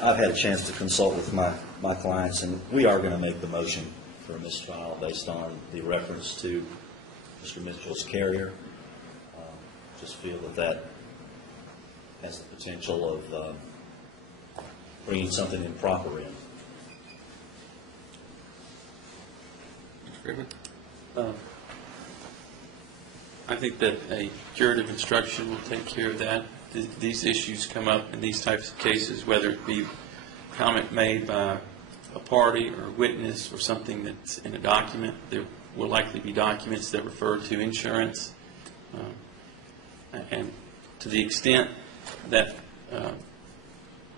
I've had a chance to consult with my clients, and we are going to make the motion for a mistrial based on the reference to Mr. Mitchell's carrier. Just feel that has the potential of bringing something improper in. Mr. Freeman? I think that a curative instruction will take care of that. These issues come up in these types of cases, whether it be comment made by a party or a witness or something that's in a document. There will likely be documents that refer to insurance. And to the extent that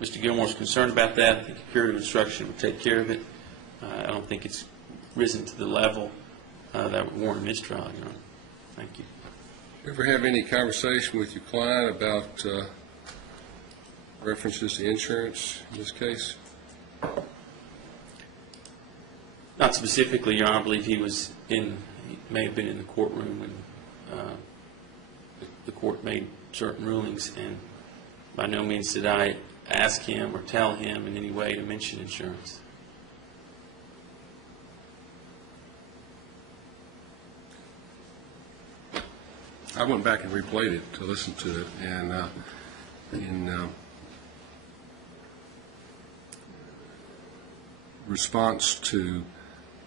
Mr. Gilmore is concerned about that, I think a curative instruction will take care of it. I don't think it's risen to the level that would warrant a mistrial, Your Honor. Thank you. Ever have any conversation with your client about references to insurance in this case? Not specifically, Your Honor. I believe he may have been in the courtroom when the court made certain rulings, and by no means did I ask him or tell him in any way to mention insurance. I went back and replayed it to listen to it, and in response to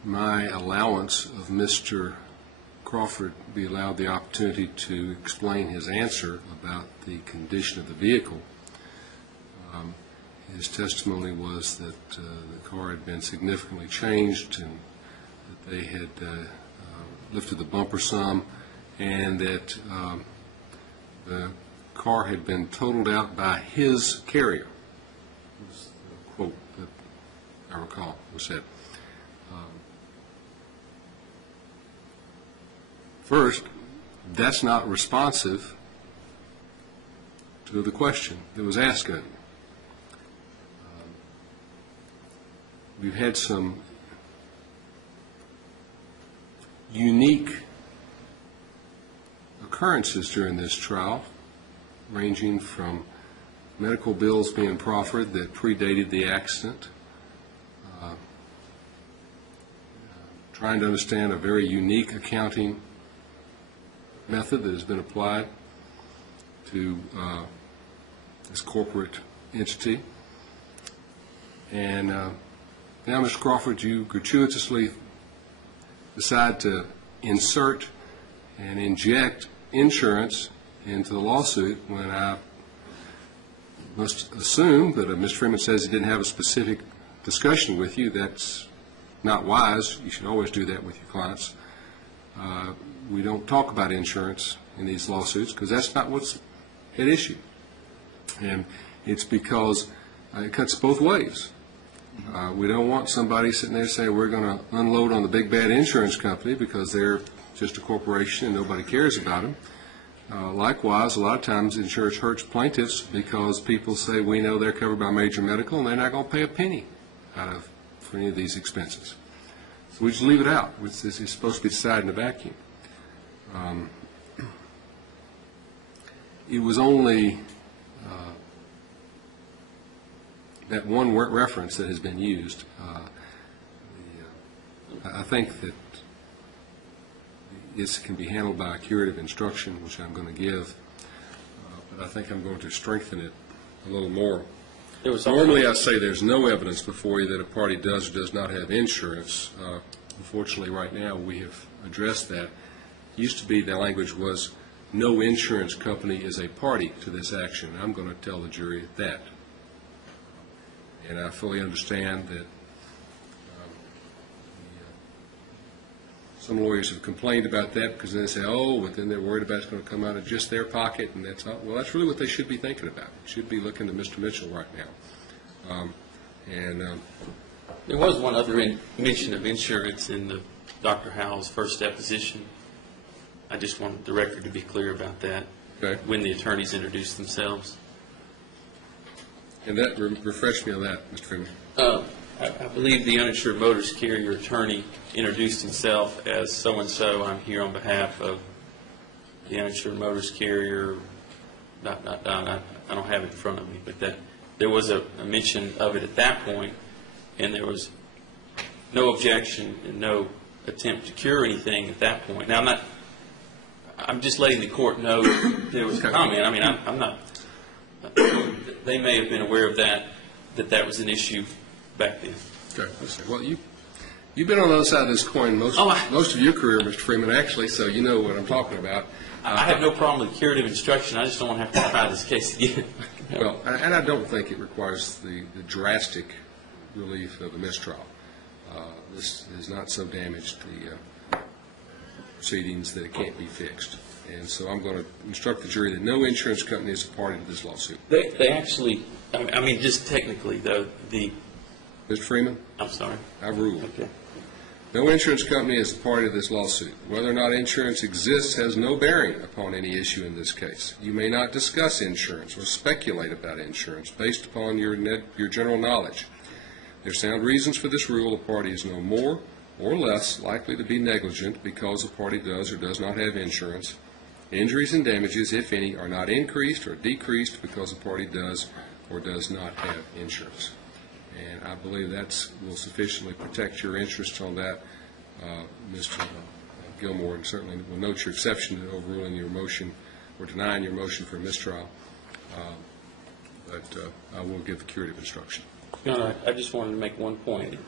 my allowance of Mr. Crawford be allowed the opportunity to explain his answer about the condition of the vehicle, his testimony was that the car had been significantly changed and that they had lifted the bumper some, and that the car had been totaled out by his carrier. Was the quote that I recall was said. First, that's not responsive to the question that was asked of you. We've had some unique occurrences during this trial, ranging from medical bills being proffered that predated the accident, trying to understand a very unique accounting method that has been applied to this corporate entity. And now, Mr. Crawford, you gratuitously decide to insert and inject insurance into the lawsuit when I must assume that if Mr. Freeman says he didn't have a specific discussion with you, that's not wise. You should always do that with your clients. We don't talk about insurance in these lawsuits because that's not what's at issue. And it's because it cuts both ways. We don't want somebody sitting there saying we're going to unload on the big bad insurance company because they're just a corporation and nobody cares about them. Likewise, a lot of times insurance hurts plaintiffs because people say we know they're covered by major medical and they're not going to pay a penny for any of these expenses. So we just leave it out. It's supposed to be decided in a vacuum. It was only that one reference that has been used. I think that this can be handled by a curative instruction, which I'm going to give, but I think I'm going to strengthen it a little more. Normally I say there's no evidence before you that a party does or does not have insurance. Unfortunately, right now we have addressed that. It used to be the language was no insurance company is a party to this action. I'm going to tell the jury that. And I fully understand that some lawyers have complained about that because they say, oh, but then they're worried about it's going to come out of just their pocket, and that's not. Well, that's really what they should be thinking about. They should be looking to Mr. Mitchell right now. There was one other mention of insurance in Dr. Howell's first deposition. I just wanted the record to be clear about that. Okay. When the attorneys introduced themselves. And that refresh me on that, Mr. Freeman. I believe the uninsured motorist carrier attorney introduced himself as so-and-so. I'm here on behalf of the uninsured motorist carrier. I don't have it in front of me, but there was a mention of it at that point, and there was no objection and no attempt to cure anything at that point. Now, I'm just letting the court know there was a comment. I mean, I'm not, they may have been aware of that was an issue back then. Okay. Well, you've been on the other side of this coin most of your career, Mr. Freeman, actually, so you know what I'm talking about. I have no problem with curative instruction. I just don't want to have to try this case again. Well, and I don't think it requires the drastic relief of a mistrial. This has not so damaged the proceedings that it can't be fixed. And so I'm going to instruct the jury that no insurance company is a party to this lawsuit. They actually, I mean, just technically, though, Mr. Freeman? I'm sorry. I've ruled. Okay. No insurance company is a party to this lawsuit. Whether or not insurance exists has no bearing upon any issue in this case. You may not discuss insurance or speculate about insurance based upon your general knowledge. There are sound reasons for this rule. A party is no more or less likely to be negligent because a party does or does not have insurance. Injuries and damages, if any, are not increased or decreased because a party does or does not have insurance. And I believe that will sufficiently protect your interests on that, Mr. Gilmore, and certainly will note your exception to overruling your motion or denying your motion for mistrial. But I will give the curative instruction. No, I just wanted to make one point.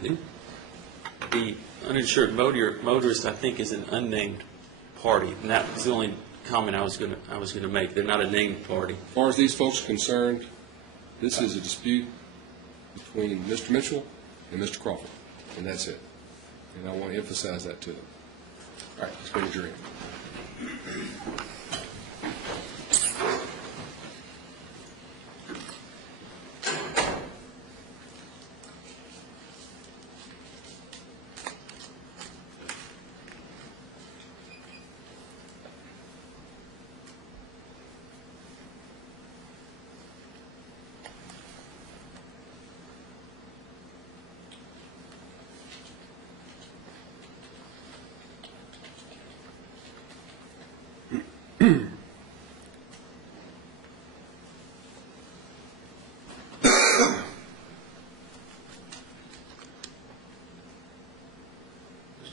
The uninsured motorist, I think, is an unnamed party, and that was the only comment I was going to make. They're not a named party. As far as these folks are concerned, this is a dispute between Mr. Mitchell and Mr. Crawford, and that's it. And I want to emphasize that to them. All right, let's go to the jury.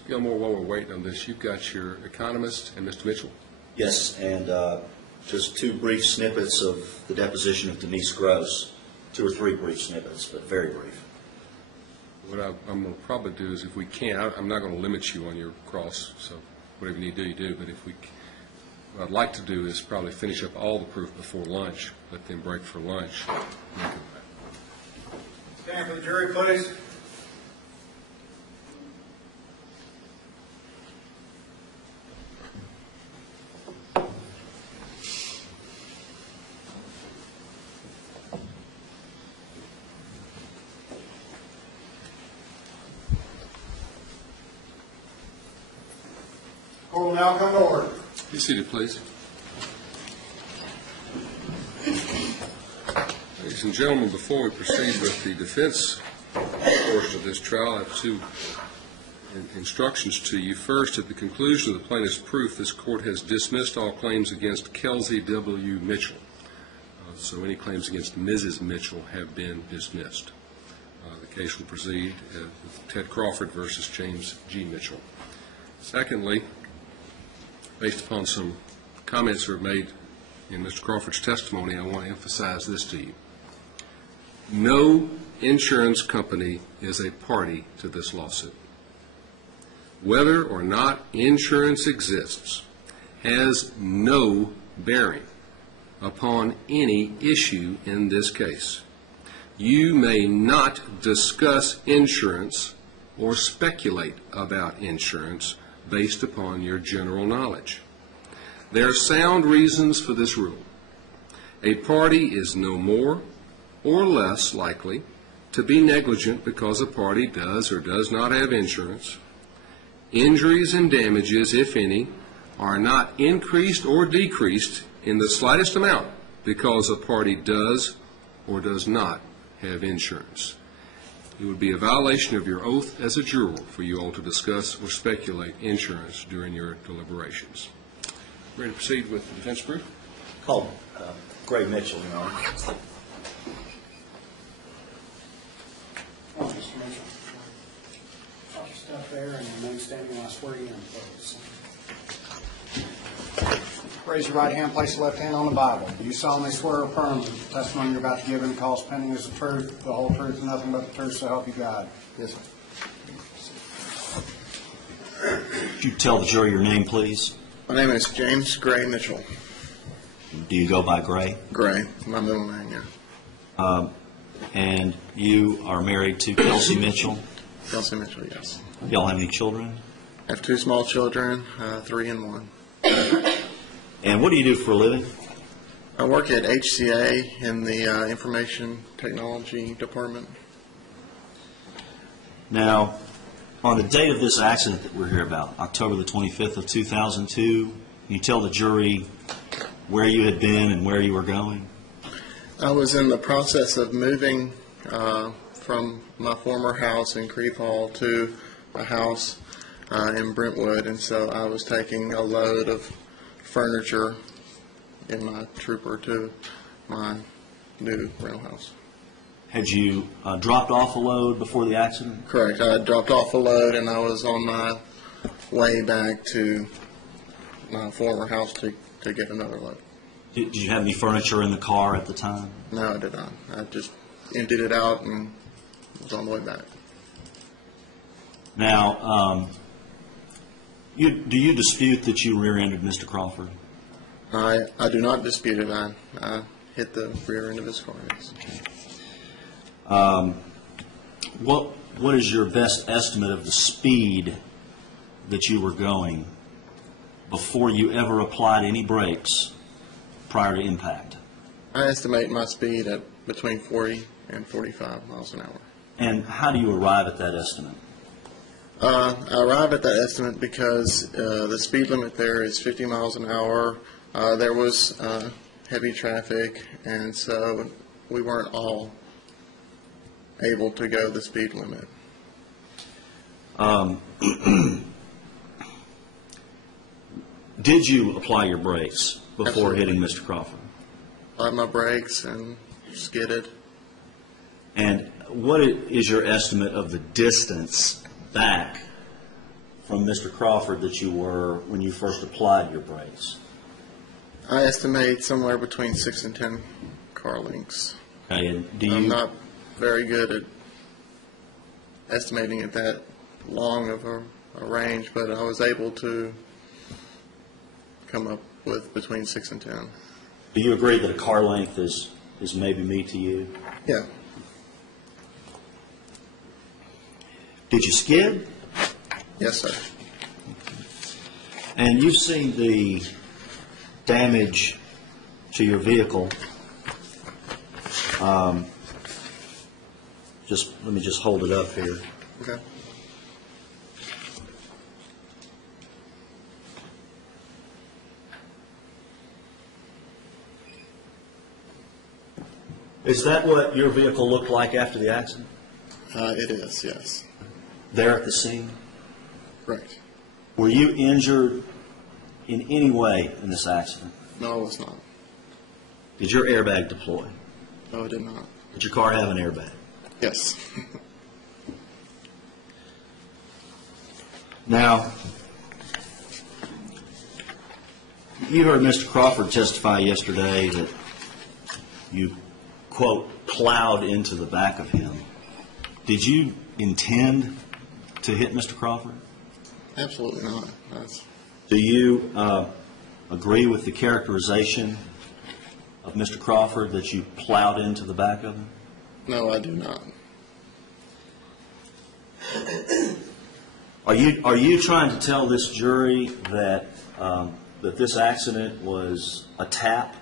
Gilmore, while we're waiting on this, you've got your economist and Mr. Mitchell. Yes, and just two brief snippets of the deposition of Denise Gross. 2 or 3 brief snippets, but very brief. What I'm going to probably do is, if we can, I'm not going to limit you on your cross, so whatever you need to do, you do. But what I'd like to do is probably finish up all the proof before lunch, let them break for lunch. Stand for the jury, please. Court will now come to order. Be seated, please. Ladies and gentlemen, before we proceed with the defense portion of this trial, I have 2 instructions to you. First, at the conclusion of the plaintiff's proof, this court has dismissed all claims against Kelsey W. Mitchell. So any claims against Mrs. Mitchell have been dismissed. The case will proceed with Ted Crawford versus James G. Mitchell. Secondly, based upon some comments that were made in Mr. Crawford's testimony, I want to emphasize this to you. No insurance company is a party to this lawsuit. Whether or not insurance exists has no bearing upon any issue in this case. You may not discuss insurance or speculate about insurance based upon your general knowledge. There are sound reasons for this rule. A party is no more or less likely to be negligent because a party does or does not have insurance. Injuries and damages, if any, are not increased or decreased in the slightest amount because a party does or does not have insurance. It would be a violation of your oath as a juror for you all to discuss or speculate insurance during your deliberations. Ready to proceed with the defense proof? Called Gray Mitchell, Your Honor. there and remain standing while I swear you in, please. Raise your right hand, place your left hand on the Bible. Do you solemnly swear or affirm that the testimony you're about to give in the cause pending is the truth, the whole truth, and nothing but the truth, so help you God? Yes, sir. Could you tell the jury your name, please? My name is James Gray Mitchell. Do you go by Gray? Gray, my middle name, yeah. And you are married to Kelsey Mitchell? Kelsey Mitchell, yes. Y'all have any children? I have 2 small children, 3 and 1. And what do you do for a living? I work at HCA in the Information Technology Department. Now, on the date of this accident that we're here about, October the 25th of 2002, can you tell the jury where you had been and where you were going? I was in the process of moving from my former house in Creve Hall to a house in Brentwood, and so I was taking a load of furniture in my trooper to my new rental house. Had you dropped off a load before the accident? Correct. I had dropped off a load, and I was on my way back to my former house to get another load. Did you have any furniture in the car at the time? No, I did not. I just emptied it out and was on the way back. Now, do you dispute that you rear-ended Mr. Crawford? I do not dispute it. I hit the rear end of his car, yes. What is your best estimate of the speed that you were going before you ever applied any brakes prior to impact? I estimate my speed at between 40 and 45 miles an hour. And how do you arrive at that estimate? I arrive at that estimate because the speed limit there is 50 miles an hour. There was heavy traffic, and so we weren't all able to go the speed limit. Did you apply your brakes before Absolutely. hitting Mr. Crawford? Applied my brakes and skidded. And what is your estimate of the distance back from Mr. Crawford that you were when you first applied your brakes? I estimate somewhere between 6 and 10 car lengths. Okay, and do I'm you not very good at estimating it that long of a range, but I was able to come up with between 6 and 10. do you agree that a car length is maybe me to you? Yeah. Did you skid? Yes, sir. And you've seen the damage to your vehicle. Let me just hold it up here. Okay. Is that what your vehicle looked like after the accident? It is, yes. There at the scene? Correct. Were you injured in any way in this accident? No, I was not. Did your airbag deploy? No, I did not. Did your car have an airbag? Yes. Now, you heard Mr. Crawford testify yesterday that you, quote, plowed into the back of him. Did you intend to hit Mr. Crawford? Absolutely not. Do you agree with the characterization of Mr. Crawford that you plowed into the back of him? No, I do not. Are you trying to tell this jury that that this accident was a tap